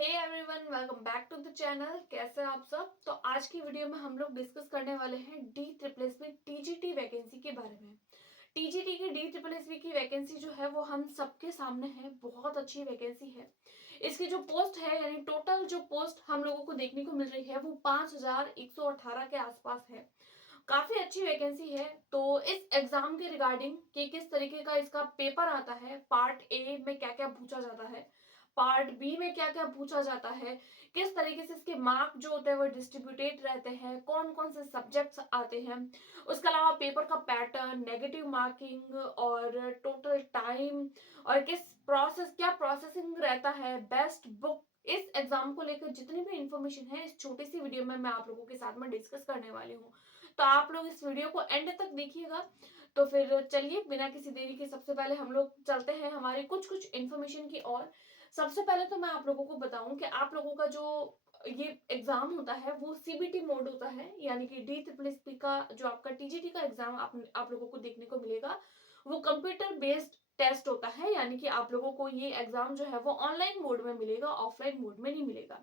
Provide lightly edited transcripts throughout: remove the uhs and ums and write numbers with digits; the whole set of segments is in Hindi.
Hey everyone, welcome back to the channel. कैसे हैं आप सब। तो आज की वीडियो में हम लोग डिस्कस करने वाले हैं D triple S B TGT vacancy के बारे में। टीजीटी की डी ट्रिपल एस बी की वैकेंसी जो है वो हम सबके सामने है, बहुत अच्छी वैकेंसी है। इसकी जो पोस्ट है यानी टोटल जो पोस्ट हम लोगों को देखने को मिल रही है वो 5118 के आसपास है। काफी अच्छी वैकेंसी है। तो इस एग्जाम के रिगार्डिंग कि किस तरीके का इसका पेपर आता है, पार्ट ए में क्या क्या पूछा जाता है, पार्ट बी में क्या क्या पूछा जाता है, किस तरीके से इसके मार्क जो होते हैं वो डिस्ट्रीब्यूटेड रहते हैं, कौन कौन से सब्जेक्ट्स आते हैं, उसके अलावा पेपर का पैटर्न, नेगेटिव मार्किंग और टोटल टाइम और किस प्रोसेस क्या प्रोसेसिंग रहता है, बेस्ट बुक, इस एग्जाम को लेकर जितनी भी इंफॉर्मेशन है इस छोटी सी वीडियो में मैं आप लोगों के साथ में डिस्कस करने वाली हूँ। तो आप लोग इस वीडियो को एंड तक देखिएगा। तो फिर चलिए बिना किसी देरी के सबसे पहले हम लोग चलते हैं हमारी कुछ कुछ इन्फॉर्मेशन की ओर। सबसे पहले तो मैं आप लोगों को बताऊं कि आप लोगों का जो ये एग्जाम होता है वो सीबीटी मोड होता है, यानी कि डी ट्रिपल एस पी का जो आपका टीजीटी का एग्जाम आप लोगों को देखने को मिलेगा वो कंप्यूटर बेस्ड टेस्ट होता है। यानी कि आप लोगों को ये एग्जाम जो है वो ऑनलाइन मोड में मिलेगा, ऑफलाइन मोड में नहीं मिलेगा।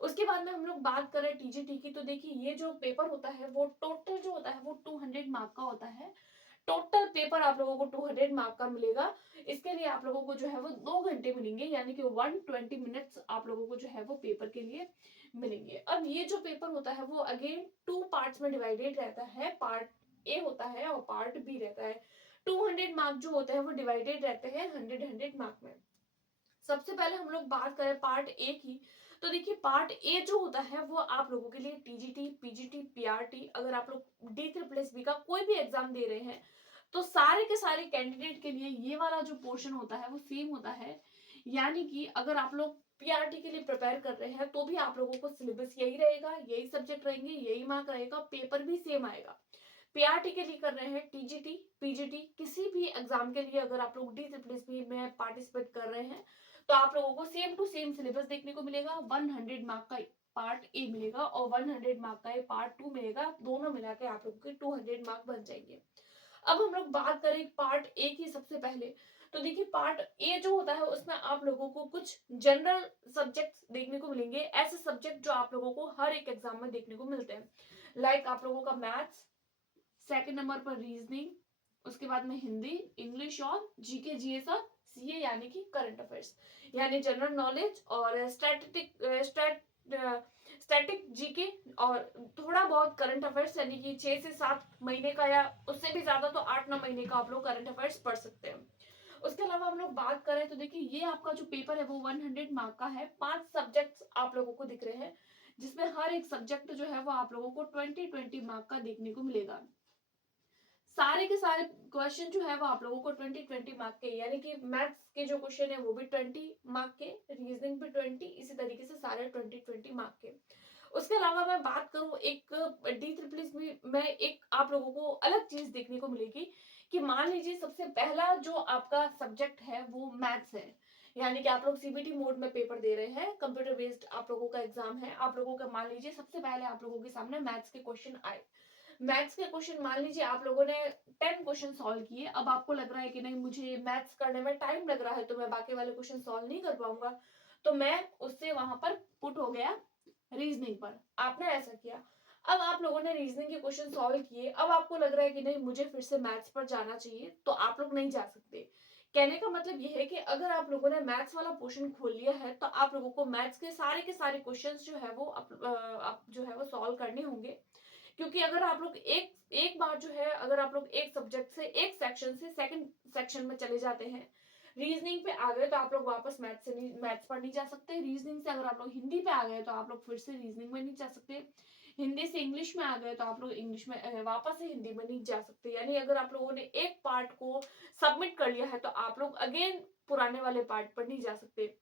उसके बाद में हम लोग बात करें टीजीटी की, तो देखिए ये जो पेपर होता है वो टोटल जो होता है वो 200 मार्क का होता है। टोटल पेपर आप लोगों को 200 मार्क का मिलेगा। इसके लिए आप लोगों को जो है वो 2 घंटे मिलेंगे, यानी कि 120 मिनट्स आप लोगों को जो है वो पेपर के लिए मिलेंगे। अब ये जो पेपर होता है वो अगेन 2 पार्ट्स में डिवाइडेड रहता है, पार्ट ए होता है और पार्ट बी रहता है। 200 मार्क जो होते हैं वो डिवाइडेड रहते हैं 100 मार्क में। सबसे पहले हम लोग बात करें पार्ट ए की, तो देखिए पार्ट ए जो होता है वो आप लोगों के लिए टीजीटी, पीजीटी, पीआरटी, अगर आप लोग डी ट्रिपल एस बी का कोई भी एग्जाम दे रहे हैं तो सारे के सारे कैंडिडेट के लिए ये वाला जो पोर्शन होता है वो सेम होता है। यानी कि अगर आप लोग पीआरटी के लिए प्रिपेयर कर रहे हैं तो भी आप लोगों को सिलेबस यही रहेगा, यही सब्जेक्ट रहेंगे, यही मार्क रहेगा, पेपर भी सेम आएगा। पीआरटी के लिए कर रहे हैं टीजीटी, पीजीटी, किसी भी एग्जाम के लिए अगर आप लोग डी ट्रिपल एस बी में पार्टिसिपेट कर रहे हैं तो आप लोगों को सेम टू सेम सिलेबस देखने को मिलेगा। 100 मार्क का पार्ट ए मिलेगा और 100 मार्क का पार्ट 2 मिलेगा, दोनों मिला के आप लोगों के 200 मार्क बन जाएंगे। अब हम लोग बात करें पार्ट ए की सबसे पहले, तो देखिए पार्ट ए जो होता है उसमें आप लोगों को कुछ जनरल सब्जेक्ट्स देखने को मिलेंगे, ऐसे सब्जेक्ट जो आप लोगों को हर एक एग्जाम में देखने को मिलते हैं। लाइक आप लोगों का मैथ्स, सेकंड नंबर पर रीजनिंग, उसके बाद में हिंदी, इंग्लिश और जीके जीएस और सीए यानी कि करंट अफेयर्स, यानी जनरल नॉलेज और स्टैटिक जीके और थोड़ा बहुत करंट अफेयर्स, यानी कि 6 से 7 महीने का या उससे भी ज्यादा तो 8-9 महीने का आप लोग करंट अफेयर्स पढ़ सकते हैं। उसके अलावा हम लोग बात करें तो देखिए ये आपका जो पेपर है वो 100 मार्क का है। 5 सब्जेक्ट्स आप लोगों को दिख रहे हैं जिसमें हर एक सब्जेक्ट जो है वो आप लोगों को 20-20 मार्क का देखने को मिलेगा। सारे के सारे क्वेश्चन जो है वो आप लोगों को 20-20 मार्क के, यानी कि मैथ्स के जो क्वेश्चन है वो भी 20 मार्क के, रीजनिंग भी 20, इसी तरीके से सारे 20-20 मार्क के। उसके अलावा मैं बात करूं एक डी ट्रिपल एस में एक आप लोगों को अलग चीज देखने को मिलेगी कि मान लीजिए सबसे पहला जो आपका सब्जेक्ट है वो मैथ्स है, यानी कि आप लोग सीबीटी मोड में पेपर दे रहे हैं, कंप्यूटर बेस्ड आप लोगों का एग्जाम है। आप लोगों का मान लीजिए सबसे पहले आप लोगों के सामने मैथ्स के क्वेश्चन आए। मैथ्स के क्वेश्चन मान लीजिए आप लोगों ने 10 क्वेश्चन सॉल्व किए, अब आपको लग रहा है कि नहीं मुझे मैथ्स करने में टाइम लग रहा है तो मैं बाकी वाले क्वेश्चन सॉल्व नहीं कर पाऊंगा, तो मैं उससे वहां पर पुट हो गया रीजनिंग पर। आपने ऐसा किया। अब आप लोगों ने रीजनिंग के क्वेश्चन सॉल्व किए, अब आपको लग रहा है कि नहीं मुझे फिर से मैथ्स पर जाना चाहिए, तो आप लोग नहीं जा सकते। कहने का मतलब यह है कि अगर आप लोगों ने मैथ्स वाला पोर्शन खोल लिया है तो आप लोगों को मैथ्स के सारे क्वेश्चंस जो है वो आप जो है वो सॉल्व करने होंगे। क्योंकि अगर आप लोग एक एक बार जो है अगर आप लोग एक सब्जेक्ट से एक सेक्शन से सेकंड सेक्शन में चले जाते हैं, रीजनिंग पे आ गए तो आप लोग वापस मैथ्स पर नहीं जा सकते। रीजनिंग से अगर आप लोग हिंदी पे आ गए तो आप लोग फिर से रीजनिंग में नहीं जा सकते। हिंदी से इंग्लिश में आ गए तो आप लोग इंग्लिश में वापस से हिंदी में नहीं जा सकते। यानी अगर आप लोगों ने एक पार्ट को सबमिट कर लिया है तो आप लोग अगेन पुराने वाले पार्ट पर नहीं जा सकते।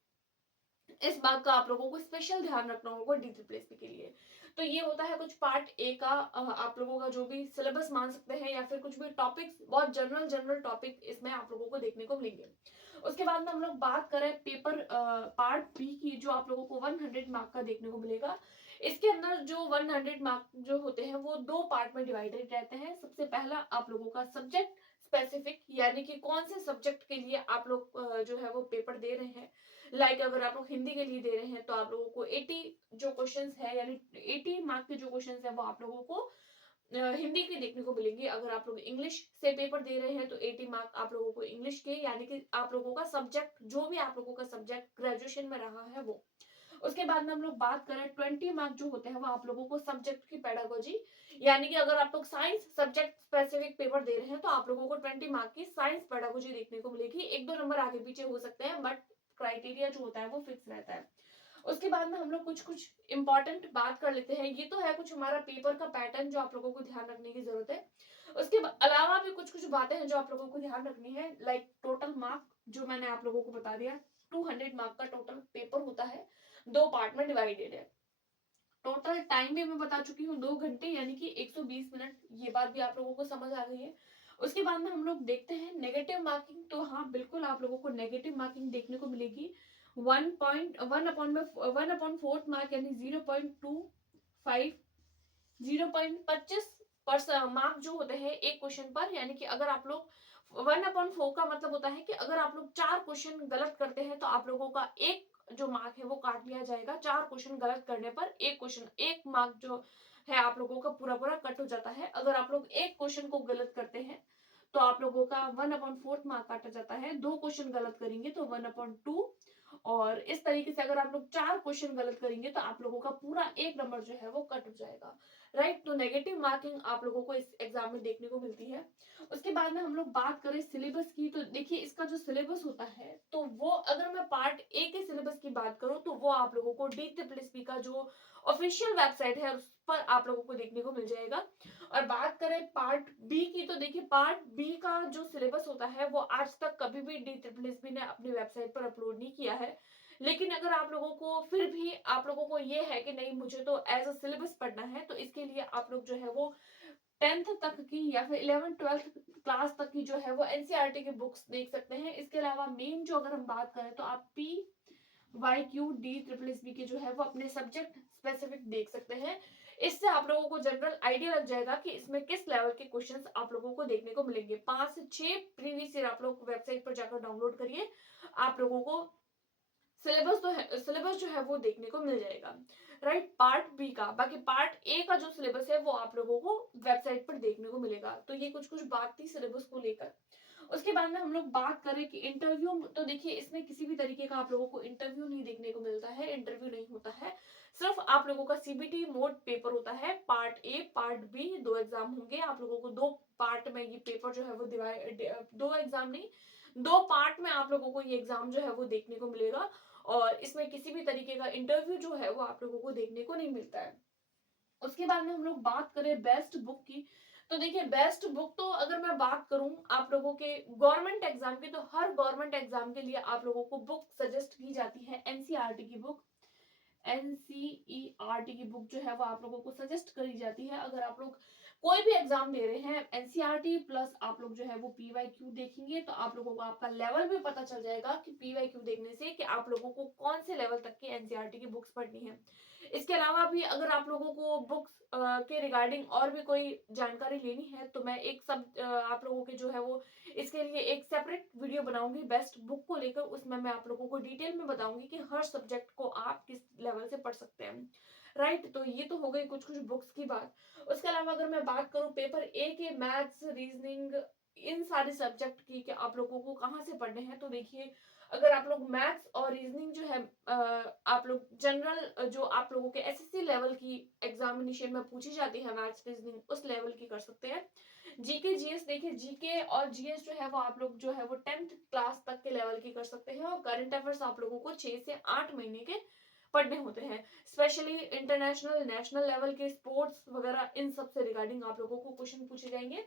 इस बात का आप लोगों को स्पेशल ध्यान रखना होगा डी ट्रिपल एस पी के लिए। तो ये होता है कुछ पार्ट ए का, आप लोगों का जो भी सिलेबस मान सकते हैं या फिर कुछ भी टॉपिक्स, बहुत जनरल जनरल टॉपिक इसमें आप लोगों को देखने को मिलेंगे। उसके बाद में हम लोग बात करें पेपर पार्ट बी की, जो आप लोगों को 100 मार्क का देखने को मिलेगा। इसके अंदर जो 100 मार्क जो होते हैं वो 2 पार्ट में डिवाइडेड रहते हैं। सबसे पहला आप लोगों का सब्जेक्ट स्पेसिफिक, यानी कि कौन से सब्जेक्ट के लिए आप लोग जो है वो पेपर दे रहे हैं। लाइक अगर आप लोग हिंदी के लिए दे रहे हैं तो आप लोगों को 80 जो क्वेश्चंस है, यानी 80 मार्क के जो क्वेश्चंस है वो आप लोगों को हिंदी के देखने को मिलेंगे। अगर आप लोग इंग्लिश से पेपर दे रहे हैं तो 80 मार्क आप लोगों को इंग्लिश के, यानी कि आप लोगों का सब्जेक्ट जो भी आप लोगों का सब्जेक्ट ग्रेजुएशन में रहा है वो। उसके बाद में हम लोग बात करें 20 मार्क जो होते हैं वो आप लोगों को सब्जेक्ट की पेडागोजी, यानी कि अगर आप लोग साइंस सब्जेक्ट स्पेसिफिक पेपर दे रहे हैं तो आप लोगों को 20 मार्क की साइंस पेडागोजी देखने को मिलेगी। एक दो नंबर आगे पीछे हो सकते हैं बट क्राइटेरिया जो होता है वो फिक्स रहता है। उसके बाद में हम लोग कुछ कुछ इंपॉर्टेंट बात कर लेते हैं। ये तो है कुछ हमारा पेपर का पैटर्न जो आप लोगों को ध्यान रखने की जरूरत है। उसके अलावा भी कुछ कुछ बातें हैं जो आप लोगों को ध्यान रखनी है। लाइक टोटल मार्क जो मैंने आप लोगों को बता दिया, 200 मार्क का टोटल पेपर होता है, 2 पार्ट में डिवाइडेड है। टोटल टाइम भी मैं बता चुकी हूँ 2 घंटे, यानी कि 120 मिनट। ये बात भी आप लोगों को समझ आ गई है। उसके बाद में हम लोग देखते हैं नेगेटिव मार्किंग। तो हाँ बिल्कुल आप लोगों को नेगेटिव मार्किंग देखने को मिलेगी। 1.1/4 मार्क यानी 0.25 0.25 मार्क जो होते हैं एक क्वेश्चन पर। यानी कि अगर आप लोग 1/4 का मतलब होता है कि अगर आप लोग 4 क्वेश्चन गलत करते हैं तो आप लोगों का एक जो मार्क है वो काट लिया जाएगा। 4 क्वेश्चन गलत करने पर एक क्वेश्चन, एक मार्क जो है आप लोगों का पूरा पूरा कट हो जाता है। अगर आप लोग एक क्वेश्चन को गलत करते हैं तो आप लोगों का 1/4 मार्क काटा जाता है। 2 क्वेश्चन गलत करेंगे तो 1/2। और इस तरीके से अगर आप लोग 4 क्वेश्चन गलत करेंगे तो आप लोगों का पूरा एक नंबर जो है वो कट हो जाएगा। राइट, तो नेगेटिव मार्किंग आप लोगों को इस एग्जाम में देखने को मिलती है। उसके बाद में हम लोग बात करें सिलेबस की, तो देखिए इसका जो सिलेबस होता है तो वो, अगर मैं पार्ट ए के सिलेबस की बात करूं तो वो आप लोगों को DSSP का जो ऑफिशियल वेबसाइट है उस पर आप लोगों को देखने को मिल जाएगा। और बात करें पार्ट बी की, तो देखिए पार्ट बी का जो सिलेबस होता है वो आज तक कभी भी DSSP ने अपनी वेबसाइट पर अपलोड नहीं किया है। लेकिन अगर आप लोगों को फिर भी आप लोगों को ये है कि नहीं मुझे तो एज अ सिलेबस पढ़ना है, तो इसके लिए आप लोग जो है वो 10th तक की या फिर 11th-12th क्लास तक की जो है वो एनसीईआरटी की बुक्स देख सकते हैं। इसके अलावा मेन जो अगर हम बात करें तो आप PYQD के जो है वो अपने सब्जेक्ट स्पेसिफिक देख सकते हैं। इससे आप लोगों को जनरल आइडिया लग जाएगा कि इसमें किस लेवल के क्वेश्चंस आप लोगों को देखने को मिलेंगे। 5 से 6 प्रीवियस ईयर आप लोग वेबसाइट पर जाकर डाउनलोड करिए, आप लोगों को सिलेबस जो है वो देखने को मिल जाएगा। राइट, पार्ट बी का, बाकी पार्ट ए का जो सिलेबस है वो आप लोगों को वेबसाइट पर देखने को मिलेगा। तो ये कुछ कुछ बात थी सिलेबस को लेकर। उसके बाद में हम लोग बात करें कि इंटरव्यू, तो देखिए इसमें किसी भी तरीके का आप लोगों को इंटरव्यू नहीं देखने को मिलता है, इंटरव्यू नहीं होता है। सिर्फ आप लोगों का CBT मोड पेपर होता है। Part A part B 2 exam होंगे। आप लोगों को 2 पार्ट में ये पेपर जो है वो डिवाइड, 2 एग्जाम नहीं 2 पार्ट में आप लोगों को ये एग्जाम जो है वो देखने को मिलेगा। और इसमें किसी भी तरीके का इंटरव्यू जो है वो आप लोगों को देखने को नहीं मिलता है। उसके बाद में हम लोग बात करें बेस्ट बुक की, तो देखिए बेस्ट बुक, तो अगर मैं बात करूं आप लोगों के गवर्नमेंट एग्जाम की, तो हर गवर्नमेंट एग्जाम के लिए आप लोगों को बुक सजेस्ट की जाती है। एनसीईआरटी की बुक, एनसीईआरटी की बुक जो है वो आप लोगों को सजेस्ट करी जाती है। अगर आप लोग कोई भी एग्जाम दे रहे हैं एनसीईआरटी प्लस आप लोग जो है वो पीवाईक्यू देखेंगे तो आप लोगों को आपका लेवल भी पता चल जाएगा कि पीवाईक्यू देखने से कि आप लोगों को कौन से लेवल तक की एनसीईआरटी की बुक्स पढ़नी है। इसके अलावा भी अगर आप लोगों को बुक्स के रिगार्डिंग और भी कोई जानकारी लेनी है तो मैं एक सब आप लोगों के जो है वो इसके लिए एक सेपरेट वीडियो बनाऊंगी बेस्ट बुक को लेकर। उसमें मैं आप लोगों को डिटेल में बताऊंगी कि हर सब्जेक्ट को आप किस लेवल से पढ़ सकते हैं। राइट, तो ये तो हो गई कुछ कुछ बुक्स की बात। उसके अलावा अगर मैं बात करूं पेपर ए के मैथ्स, रीजनिंग, इन सारे सब्जेक्ट की कि आप लोगों को कहाँ से पढ़ने हैं, तो देखिए अगर आप लोग मैथ्स और रीजनिंग जो है आप लोग जनरल जो आप लोगों के एसएससी लेवल की एग्जामिनेशन में पूछी जाती है मैथ्स रीजनिंग उस लेवल की कर सकते हैं। जीके जीएस, देखिए जीके और जीएस जो है वो आप लोग जो है वो 10th क्लास तक के लेवल की कर सकते हैं। और करंट अफेयर्स आप लोगों को 6 से 8 महीने के पढ़ने होते हैं। स्पेशली इंटरनेशनल, नेशनल लेवल के स्पोर्ट्स वगैरह इन सब से रिगार्डिंग आप लोगों को क्वेश्चन पूछे जाएंगे।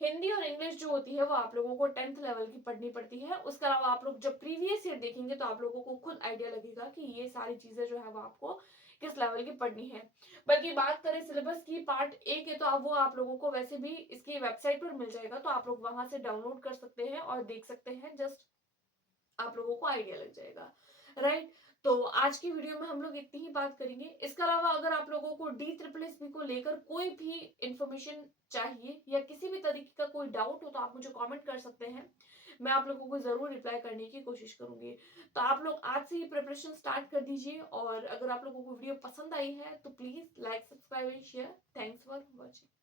हिंदी और इंग्लिश जो होती है वो आप लोगों को 10th लेवल की पढ़नी पड़ती है। उसके अलावा आप लोग जब प्रीवियस ईयर देखेंगे तो आप लोगों को खुद आइडिया लगेगा कि ये सारी चीजें जो है वो आपको किस लेवल की पढ़नी है। बल्कि बात करें सिलेबस की पार्ट ए के, तो अब वो आप लोगों को वैसे भी इसकी वेबसाइट पर मिल जाएगा, तो आप लोग वहां से डाउनलोड कर सकते हैं और देख सकते हैं। जस्ट आप लोगों को आइडिया लग जाएगा। राइट, तो आज की वीडियो में हम लोग इतनी ही बात करेंगे। इसके अलावा अगर आप लोगों को DSSS को लेकर कोई भी इंफॉर्मेशन चाहिए या किसी भी तरीके का कोई डाउट हो तो आप मुझे कमेंट कर सकते हैं। मैं आप लोगों को ज़रूर रिप्लाई करने की कोशिश करूँगी। तो आप लोग आज से ही प्रिपरेशन स्टार्ट कर दीजिए और अगर आप लोगों को वीडियो पसंद आई है तो please like, subscribe and share. Thanks for watching.